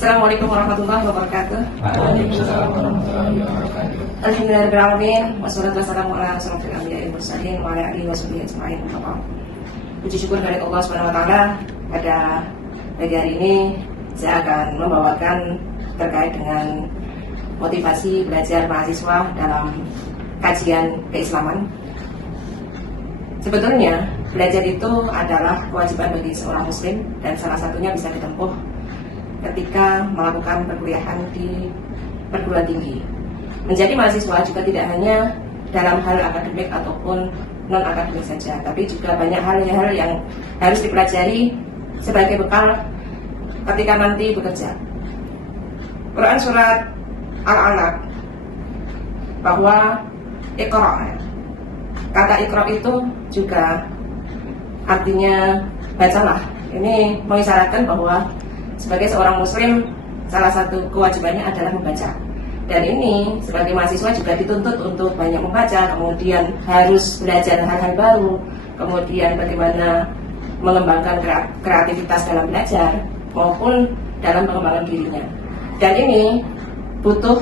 Assalamualaikum warahmatullahi wabarakatuh. Waalaikumsalam warahmatullahi wabarakatuh. Alhamdulillahirrahmanirrahim. Wassalatu wassalamu ala asyrofil anbiya'i wal mursalin wa ala alihi washabihi ajma'in. Puji syukur dari Allah Subhanahu wa taala. Pada pagi hari ini saya akan membawakan terkait dengan motivasi belajar mahasiswa dalam kajian keislaman. Sebetulnya belajar itu adalah kewajiban bagi seorang muslim dan salah satunya bisa ditempuh ketika melakukan perkuliahan di perguruan tinggi. Menjadi mahasiswa juga tidak hanya dalam hal akademik ataupun non-akademik saja, tapi juga banyak hal-hal yang harus dipelajari sebagai bekal ketika nanti bekerja. Quran surat Al-Alaq bahwa Iqra, kata Iqra itu juga artinya bacalah. Ini mengisyaratkan bahwa sebagai seorang muslim, salah satu kewajibannya adalah membaca. Dan ini sebagai mahasiswa juga dituntut untuk banyak membaca, kemudian harus belajar hal-hal baru, kemudian bagaimana mengembangkan kreativitas dalam belajar maupun dalam pengembangan dirinya. Dan ini butuh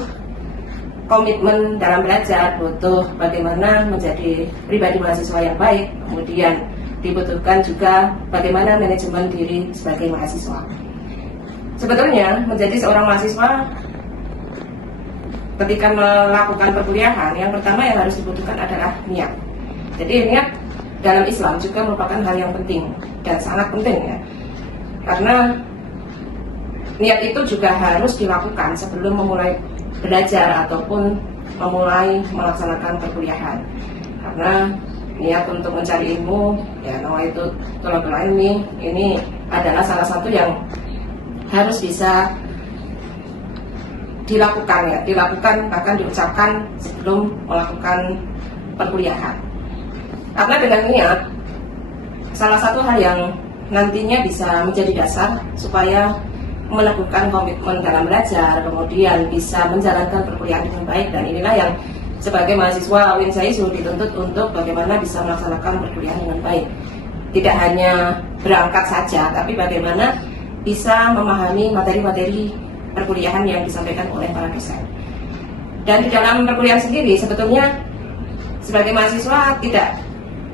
komitmen dalam belajar, butuh bagaimana menjadi pribadi mahasiswa yang baik, kemudian dibutuhkan juga bagaimana manajemen diri sebagai mahasiswa. Sebetulnya menjadi seorang mahasiswa ketika melakukan perkuliahan, yang pertama yang harus dibutuhkan adalah niat. Jadi niat dalam Islam juga merupakan hal yang penting dan sangat penting ya. Karena niat itu juga harus dilakukan sebelum memulai belajar ataupun memulai melaksanakan perkuliahan. Karena niat untuk mencari ilmu, ya nawaitu thalabul ilmi, ini adalah salah satu yang harus bisa dilakukan bahkan diucapkan sebelum melakukan perkuliahan. Karena dengan niat, salah satu hal yang nantinya bisa menjadi dasar supaya melakukan komitmen dalam belajar, kemudian bisa menjalankan perkuliahan dengan baik. Dan inilah yang sebagai mahasiswa UIN Saizu dituntut untuk bagaimana bisa melaksanakan perkuliahan dengan baik. Tidak hanya berangkat saja, tapi bagaimana bisa memahami materi-materi perkuliahan yang disampaikan oleh para dosen. Dan di dalam perkuliahan sendiri sebetulnya sebagai mahasiswa tidak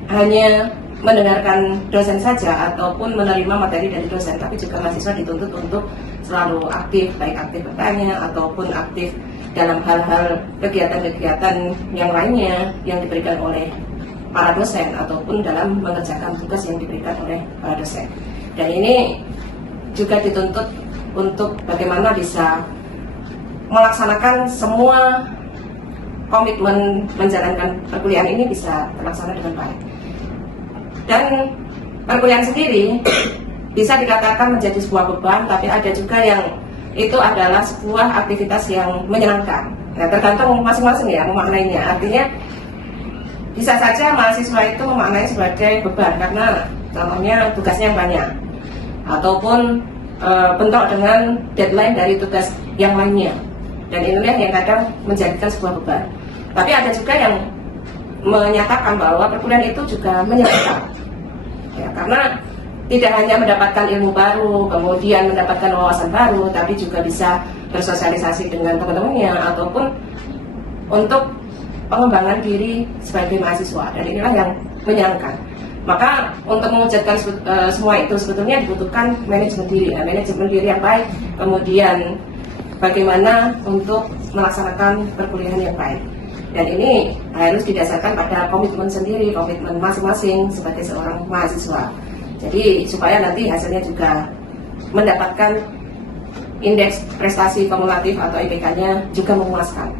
hanya mendengarkan dosen saja ataupun menerima materi dari dosen, tapi juga mahasiswa dituntut untuk selalu aktif, baik aktif bertanya ataupun aktif dalam hal-hal kegiatan-kegiatan yang lainnya yang diberikan oleh para dosen ataupun dalam mengerjakan tugas yang diberikan oleh para dosen. Dan ini juga dituntut untuk bagaimana bisa melaksanakan semua komitmen menjalankan perkuliahan ini bisa terlaksana dengan baik. Dan perkuliahan sendiri bisa dikatakan menjadi sebuah beban, tapi ada juga yang itu adalah sebuah aktivitas yang menyenangkan. Nah, tergantung masing-masing ya memaknainya. Artinya bisa saja mahasiswa itu memaknai sebagai beban karena contohnya tugasnya yang banyak, ataupun bentrok dengan deadline dari tugas yang lainnya. Dan inilah yang kadang menjadikan sebuah beban. Tapi ada juga yang menyatakan bahwa perkuliahan itu juga menyenangkan ya, karena tidak hanya mendapatkan ilmu baru, kemudian mendapatkan wawasan baru, tapi juga bisa bersosialisasi dengan teman-temannya ataupun untuk pengembangan diri sebagai mahasiswa. Dan inilah yang menyenangkan. Maka untuk mewujudkan semua itu sebetulnya dibutuhkan manajemen diri, manajemen diri yang baik, kemudian bagaimana untuk melaksanakan perkuliahan yang baik. Dan ini harus didasarkan pada komitmen sendiri, komitmen masing-masing sebagai seorang mahasiswa. Jadi supaya nanti hasilnya juga mendapatkan indeks prestasi kumulatif atau IPK-nya juga memuaskan.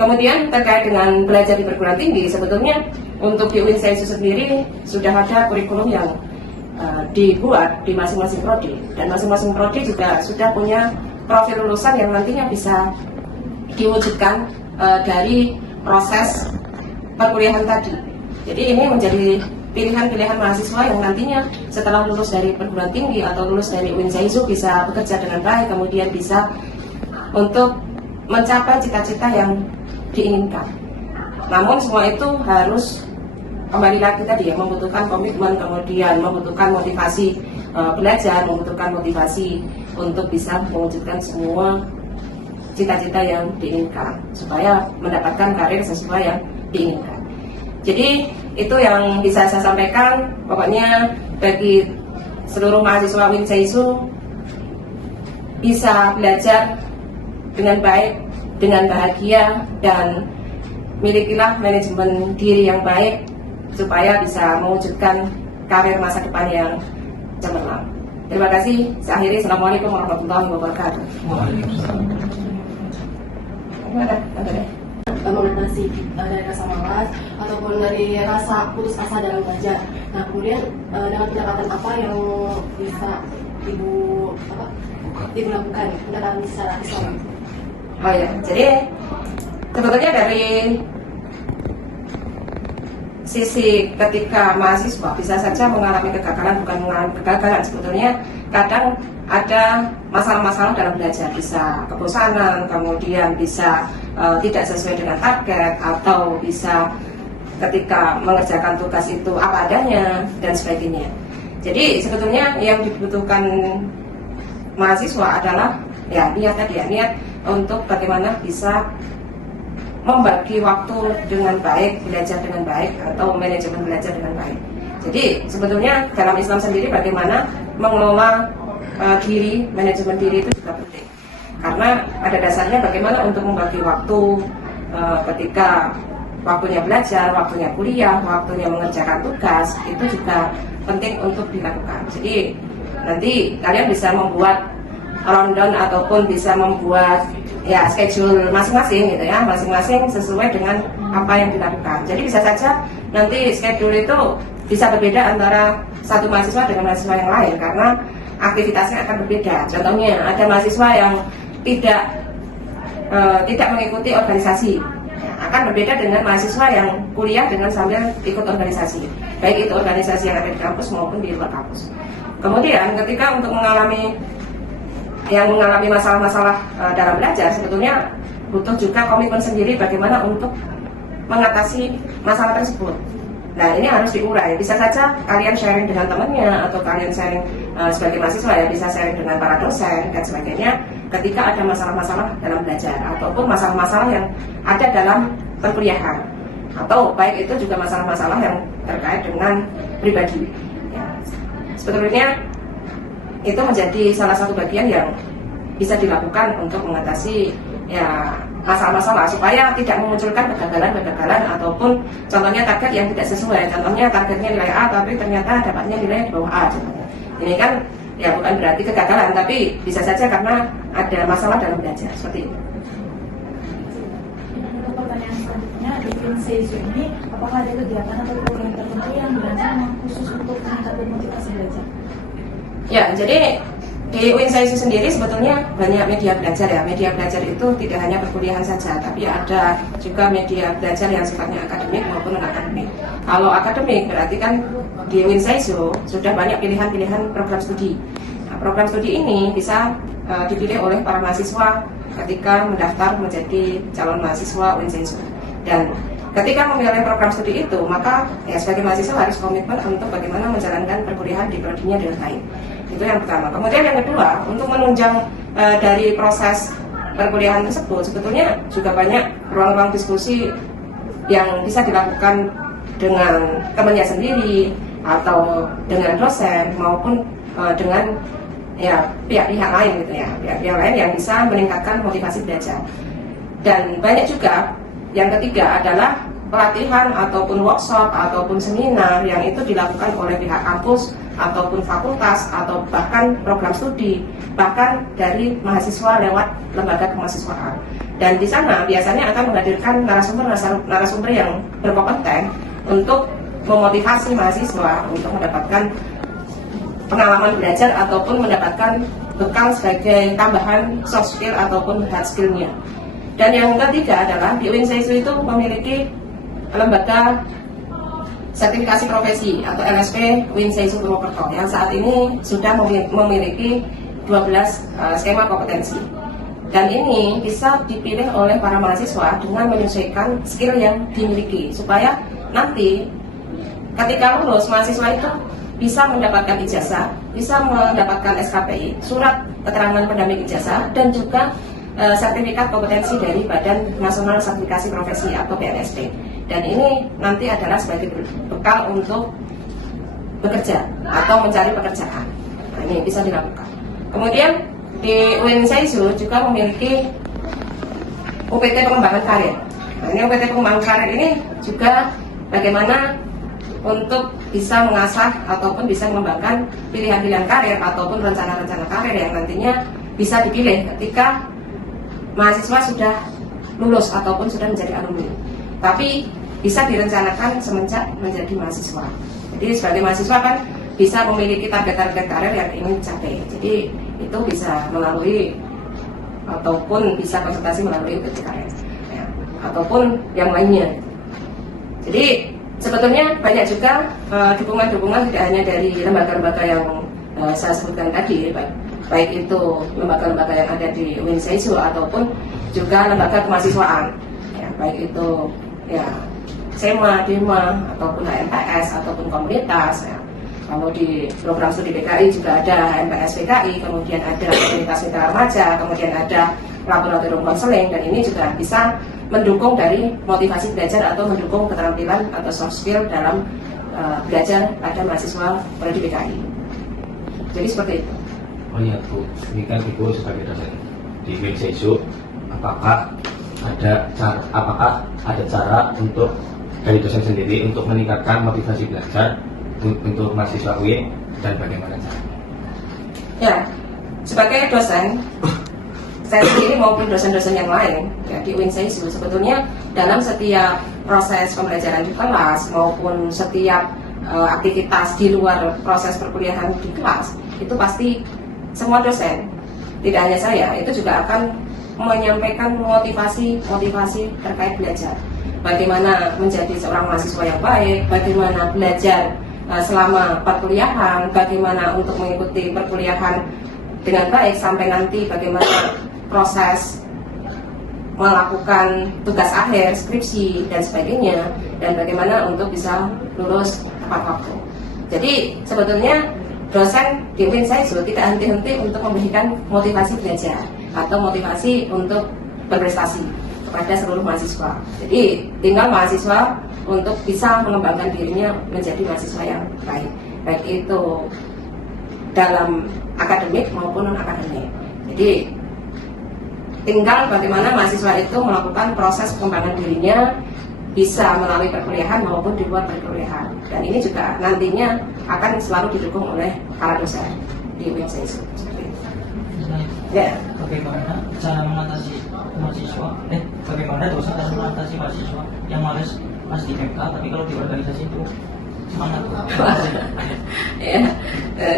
Kemudian terkait dengan belajar di perguruan tinggi, sebetulnya untuk di UIN Saizu sendiri sudah ada kurikulum yang dibuat di masing-masing prodi, dan masing-masing prodi juga sudah punya profil lulusan yang nantinya bisa diwujudkan dari proses perkuliahan tadi. Jadi ini menjadi pilihan-pilihan mahasiswa yang nantinya setelah lulus dari perguruan tinggi atau lulus dari UIN Saizu bisa bekerja dengan baik, kemudian bisa untuk mencapai cita-cita yang diinginkan. Namun semua itu harus kembali lagi tadi ya, membutuhkan komitmen, kemudian membutuhkan motivasi belajar, membutuhkan motivasi untuk bisa mewujudkan semua cita-cita yang diinginkan supaya mendapatkan karir sesuai yang diinginkan. Jadi itu yang bisa saya sampaikan. Pokoknya bagi seluruh mahasiswa Winseisu bisa belajar dengan baik, dengan bahagia, dan milikilah manajemen diri yang baik supaya bisa mewujudkan karir masa depan yang cemerlang. Terima kasih. Saya akhiri. Assalamualaikum warahmatullahi wabarakatuh. Waalaikumsalam. Mengatasi dari rasa malas ataupun dari rasa putus asa dalam belajar. Nah, kemudian dengan pendekatan apa yang bisa ibu lakukan pendekatan secara Islam? Oh ya, jadi sebetulnya dari sisi ketika mahasiswa bisa saja mengalami kegagalan, bukan mengalami kegagalan, sebetulnya kadang ada masalah-masalah dalam belajar, bisa kebosanan, kemudian bisa tidak sesuai dengan target, atau bisa ketika mengerjakan tugas itu apa adanya dan sebagainya. Jadi sebetulnya yang dibutuhkan mahasiswa adalah ya niat tadi, ya niat untuk bagaimana bisa membagi waktu dengan baik, belajar dengan baik, atau manajemen belajar dengan baik. Jadi sebetulnya dalam Islam sendiri bagaimana mengelola diri, manajemen diri itu juga penting. Karena ada dasarnya bagaimana untuk membagi waktu ketika waktunya belajar, waktunya kuliah, waktunya mengerjakan tugas, itu juga penting untuk dilakukan. Jadi nanti kalian bisa membuat rundown ataupun bisa membuat ya schedule masing-masing gitu ya, masing-masing sesuai dengan apa yang dilakukan. Jadi bisa saja nanti schedule itu bisa berbeda antara satu mahasiswa dengan mahasiswa yang lain karena aktivitasnya akan berbeda. Contohnya ada mahasiswa yang tidak mengikuti organisasi, akan berbeda dengan mahasiswa yang kuliah dengan sambil ikut organisasi, baik itu organisasi yang ada di kampus maupun di luar kampus. Kemudian ketika untuk mengalami masalah-masalah dalam belajar, sebetulnya butuh juga komitmen sendiri bagaimana untuk mengatasi masalah tersebut. Nah, ini harus diurai. Bisa saja kalian sharing dengan temannya, atau kalian sharing sebagai mahasiswa ya, bisa sharing dengan para dosen dan sebagainya ketika ada masalah-masalah dalam belajar, ataupun masalah-masalah yang ada dalam perkuliahan, atau baik itu juga masalah-masalah yang terkait dengan pribadi ya. Sebetulnya itu menjadi salah satu bagian yang bisa dilakukan untuk mengatasi ya masalah-masalah supaya tidak memunculkan kegagalan-kegagalan ataupun contohnya target yang tidak sesuai. Contohnya targetnya nilai A tapi ternyata dapatnya nilai di bawah A. Contohnya. Ini kan ya bukan berarti kegagalan, tapi bisa saja karena ada masalah dalam belajar seperti itu. Untuk pertanyaan selanjutnya, di Winseisu ini apakah ada kegiatan atau program tertentu yang dirancang khusus untuk meningkatkan motivasi belajar? Ya, jadi di Winseisu sendiri sebetulnya banyak media belajar ya. Media belajar itu tidak hanya perkuliahan saja, tapi ada juga media belajar yang sifatnya akademik maupun non-akademik. Kalau akademik berarti kan di Winseisu sudah banyak pilihan-pilihan program studi. Nah, program studi ini bisa dipilih oleh para mahasiswa ketika mendaftar menjadi calon mahasiswa Winseisu. Dan ketika memilih program studi itu, maka ya sebagai mahasiswa harus komitmen untuk bagaimana menjalankan perkuliahan di prodinya dengan baik. Itu yang pertama. Kemudian yang kedua, untuk menunjang dari proses perkuliahan tersebut, sebetulnya juga banyak ruang-ruang diskusi yang bisa dilakukan dengan temannya sendiri atau dengan dosen maupun dengan ya pihak-pihak lain gitu ya, pihak-pihak lain yang bisa meningkatkan motivasi belajar. Dan banyak juga yang ketiga adalah pelatihan ataupun workshop ataupun seminar yang itu dilakukan oleh pihak kampus ataupun fakultas atau bahkan program studi, bahkan dari mahasiswa lewat lembaga kemahasiswaan. Dan di sana biasanya akan menghadirkan narasumber yang berkompeten untuk memotivasi mahasiswa untuk mendapatkan pengalaman belajar ataupun mendapatkan bekal sebagai tambahan soft skill ataupun hard skill-nya. Dan yang ketiga adalah di Winseisu itu memiliki lembaga sertifikasi profesi atau LSP Winseisu Purwokerto yang saat ini sudah memiliki 12 skema kompetensi. Dan ini bisa dipilih oleh para mahasiswa dengan menyesuaikan skill yang dimiliki supaya nanti ketika lulus mahasiswa itu bisa mendapatkan ijazah, bisa mendapatkan SKPI, surat keterangan pendamping ijazah, dan juga sertifikat kompetensi dari Badan Nasional Sertifikasi Profesi atau BNSP. Dan ini nanti adalah sebagai bekal untuk bekerja atau mencari pekerjaan. Nah, ini bisa dilakukan. Kemudian di UIN Seisu juga memiliki UPT pengembangan karir. Nah, ini UPT pengembangan karir ini juga bagaimana untuk bisa mengasah ataupun bisa mengembangkan pilihan-pilihan karir ataupun rencana-rencana karir yang nantinya bisa dipilih ketika mahasiswa sudah lulus ataupun sudah menjadi alumni. Tapi bisa direncanakan semenjak menjadi mahasiswa. Jadi sebagai mahasiswa kan bisa memiliki target-target karir yang ingin dicapai. Jadi itu bisa melalui ataupun bisa konsultasi melalui UPT karir ya, ataupun yang lainnya. Jadi sebetulnya banyak juga dukungan-dukungan tidak hanya dari lembaga-lembaga yang saya sebutkan tadi, baik itu lembaga-lembaga yang ada di UIN Seisu ataupun juga lembaga kemahasiswaan, ya, baik itu ya SEMA, DEMA ataupun HMPS ataupun komunitas. Ya. Kalau di program studi DKI juga ada HMPS PKI, kemudian ada komunitas mitra remaja, kemudian ada laboratorium konseling, dan ini juga bisa mendukung dari motivasi belajar atau mendukung keterampilan atau soft skill dalam belajar pada mahasiswa prodi DKI. Jadi seperti itu. Oh iya Bu, ini kan Ibu sebagai dosen di UIN Seisu, apakah ada cara untuk dari dosen sendiri untuk meningkatkan motivasi belajar untuk mahasiswa UIN dan bagaimana caranya? Ya, sebagai dosen, saya sendiri maupun dosen-dosen yang lain ya, di UIN Seisu sebetulnya dalam setiap proses pembelajaran di kelas maupun setiap aktivitas di luar proses perkuliahan di kelas itu pasti semua dosen, tidak hanya saya, itu juga akan menyampaikan motivasi terkait belajar. Bagaimana menjadi seorang mahasiswa yang baik, bagaimana belajar selama perkuliahan, bagaimana untuk mengikuti perkuliahan dengan baik sampai nanti bagaimana proses melakukan tugas akhir, skripsi, dan sebagainya, dan bagaimana untuk bisa lulus tepat waktu. Jadi sebetulnya dosen di UIN Seisu tidak henti-henti untuk memberikan motivasi belajar atau motivasi untuk berprestasi kepada seluruh mahasiswa. Jadi tinggal mahasiswa untuk bisa mengembangkan dirinya menjadi mahasiswa yang baik, baik itu dalam akademik maupun non akademik. Jadi tinggal bagaimana mahasiswa itu melakukan proses pengembangan dirinya bisa melalui perkuliahan maupun di luar perkuliahan, dan ini juga nantinya akan selalu didukung oleh para dosen di UIN Seisu. Ya. Bagaimana cara mengatasi mahasiswa? Bagaimana dosen cara mengatasi mahasiswa yang males pas di MK, tapi kalau di organisasi itu semangat? Ya,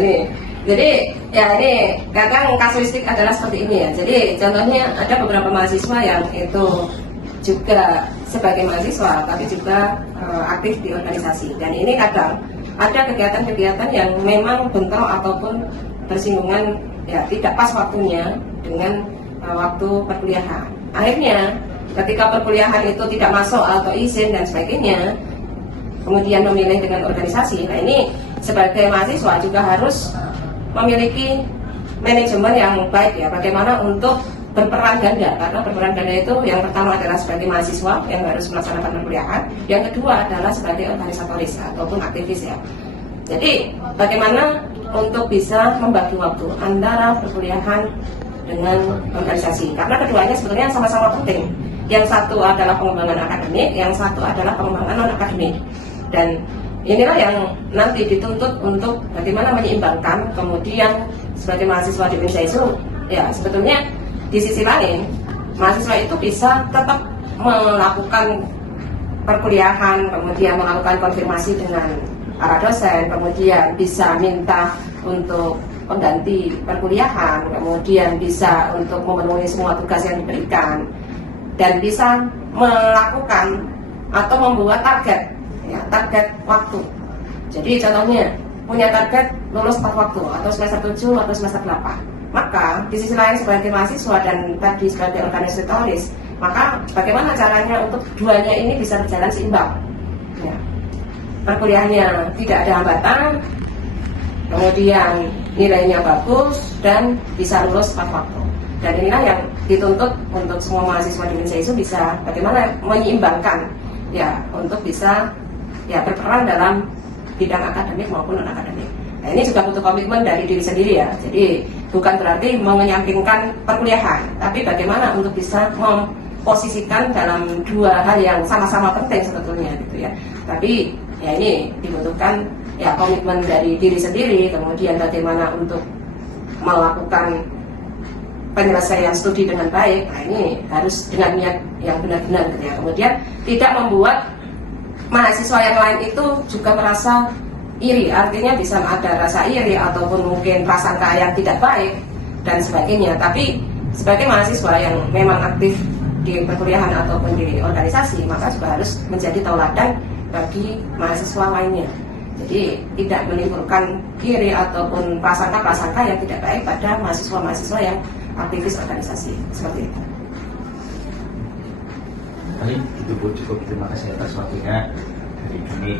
ini. Jadi ya ini kadang kasuistik adalah seperti ini ya. Jadi contohnya ada beberapa mahasiswa yang itu juga sebagai mahasiswa tapi juga aktif di organisasi, dan ini kadang ada kegiatan-kegiatan yang memang bentrok ataupun bersinggungan ya tidak pas waktunya dengan waktu perkuliahan. Akhirnya ketika perkuliahan itu tidak masuk atau izin dan sebagainya, kemudian memilih dengan organisasi. Nah ini sebagai mahasiswa juga harus memiliki manajemen yang baik ya, bagaimana untuk berperan ganda, karena berperan ganda itu yang pertama adalah sebagai mahasiswa yang harus melaksanakan perkuliahan, yang kedua adalah sebagai organisatoris ataupun aktivis ya. Jadi bagaimana untuk bisa membagi waktu antara perkuliahan dengan organisasi, karena keduanya sebenarnya sama-sama penting. Yang satu adalah pengembangan akademik, yang satu adalah pengembangan non akademik, dan inilah yang nanti dituntut untuk bagaimana menyeimbangkan. Kemudian sebagai mahasiswa di UIN Seisu ya sebetulnya di sisi lain, mahasiswa itu bisa tetap melakukan perkuliahan, kemudian melakukan konfirmasi dengan para dosen, kemudian bisa minta untuk pengganti perkuliahan, kemudian bisa untuk memenuhi semua tugas yang diberikan, dan bisa melakukan atau membuat target, ya, target waktu. Jadi contohnya punya target lulus tepat waktu atau semester 7 atau semester 8. Maka di sisi lain sebagai mahasiswa dan tadi sebagai organisatoris, maka bagaimana caranya untuk keduanya ini bisa berjalan seimbang ya. Perkuliahannya tidak ada hambatan, kemudian nilainya bagus dan bisa lulus tepat waktu. Dan inilah yang dituntut untuk semua mahasiswa di Winseisu bisa bagaimana menyeimbangkan ya untuk bisa ya berperan dalam bidang akademik maupun non akademik. Nah, ini juga butuh komitmen dari diri sendiri ya. Jadi bukan berarti menyampingkan perkuliahan, tapi bagaimana untuk bisa memposisikan dalam dua hal yang sama-sama penting sebetulnya gitu ya. Tapi ya ini dibutuhkan ya komitmen dari diri sendiri, kemudian bagaimana untuk melakukan penyelesaian studi dengan baik. Nah, ini harus dengan niat yang benar-benar gitu ya. Kemudian tidak membuat mahasiswa yang lain itu juga merasa iri, artinya bisa ada rasa iri ataupun mungkin prasangka yang tidak baik dan sebagainya. Tapi sebagai mahasiswa yang memang aktif di perkuliahan ataupun di organisasi, maka juga harus menjadi tauladan bagi mahasiswa lainnya. Jadi tidak menimbulkan iri ataupun prasangka-prasangka yang tidak baik pada mahasiswa-mahasiswa yang aktivis organisasi seperti itu. Paling itu Bu, cukup. Terima kasih atas waktunya hari ini.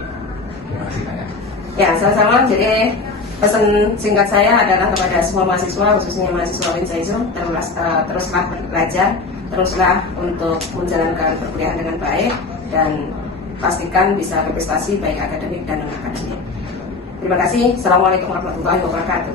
Terima kasih banyak. Ya, sama-sama. Jadi pesan singkat saya adalah kepada semua mahasiswa, khususnya mahasiswa Winseisu, teruslah belajar, teruslah untuk menjalankan perkuliahan dengan baik, dan pastikan bisa berprestasi baik akademik dan non akademik. Terima kasih. Assalamualaikum warahmatullahi wabarakatuh.